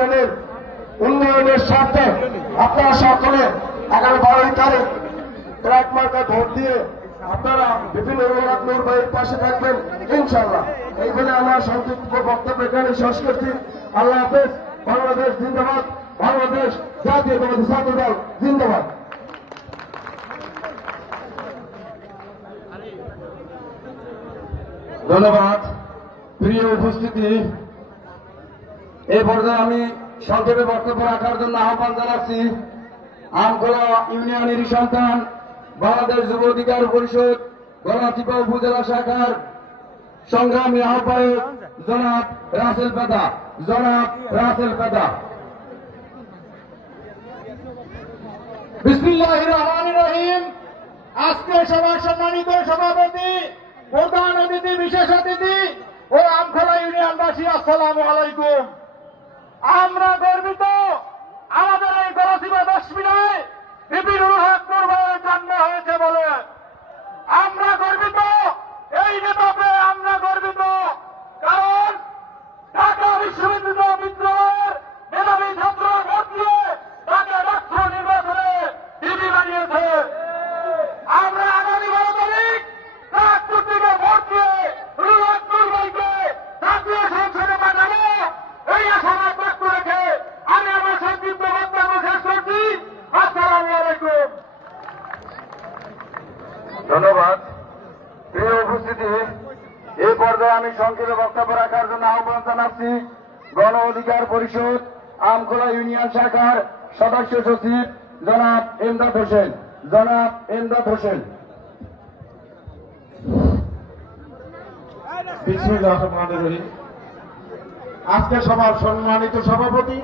ইউনিয়নের উন্নয়নের স্বার্থে আপনারা সকলে 11-12 তারিখ ট্রাক মার্কা ভোট দিয়ে আপনারা বিভিন্ন নূর ভাইয়ের পাশে থাকবেন ইনশাআল্লাহ। এই বলে আমরা সংক্ষিপ্ত বক্তব্য এখানে শেষ করছি। আল্লাহ হাফেজ। বাংলাদেশ জিন্দাবাদ। বাংলাদেশ জাতীয়তাবাদী ছাত্র দল জিন্দাবাদ। ধন্যবাদ। প্রিয় উপস্থিতি, এই পর্যায়ে আমি সংক্ষেপে বক্তব্য রাখার জন্য আহ্বান জানাচ্ছি আমখোলা ইউনিয়নেরই সন্তান বাংলাদেশ যুব অধিকার পরিষদ গলাচিপা উপজেলা শাখার সংগ্রামী আহ্বায়ক জনাব রাসেল পেদা। বিসমিল্লাহির রহমানির রহিম। আজকে সভার সম্মানিত সভাপতি, প্রধান অতিথি, বিশেষ অতিথি ও আমখোলা ইউনিয়নবাসী, আসসালামু আলাইকুম। আমরা গর্বিত আমাদের এই গলাচিপা 10 মিনায় বিপিনুল হক নূর ভাইয়ের জন্ম হয়েছে বলে। আমরা গর্বিত এই নেতা পেয়ে, আমরা গর্বিত কারণ ঢাকা বিশ্ববিদ্যালয় বিদ্রোহের মেধাবী ছাত্র ভোট দিয়ে তাকে ডাক্তার নির্বাচনে ডিবি বানিয়েছে। আমরা আগামী 12 তারিখ ডাক্তার থেকে ভোট দিয়ে রুহুল নূর ভাইকে জাতীয় সংসদে পাঠাবো, এই আশাবাদ ব্যক্ত রেখে আমি আমার সংক্ষিপ্ত বক্তব্য শেষ করছি। আসসালামু আলাইকুম। ধন্যবাদ। প্রিয় উপস্থিতি, এই পর্যায়ে আমি সংক্ষেপে বক্তব্য রাখার জন্য আহ্বান জানাচ্ছি গণ অধিকার পরিষদ আমখোলা ইউনিয়ন শাখার সদস্য সচিব জনাব এমদাদ হোসেন। বিসমিল্লাহির রহমানির রহিম। আজকে সভার সম্মানিত সভাপতি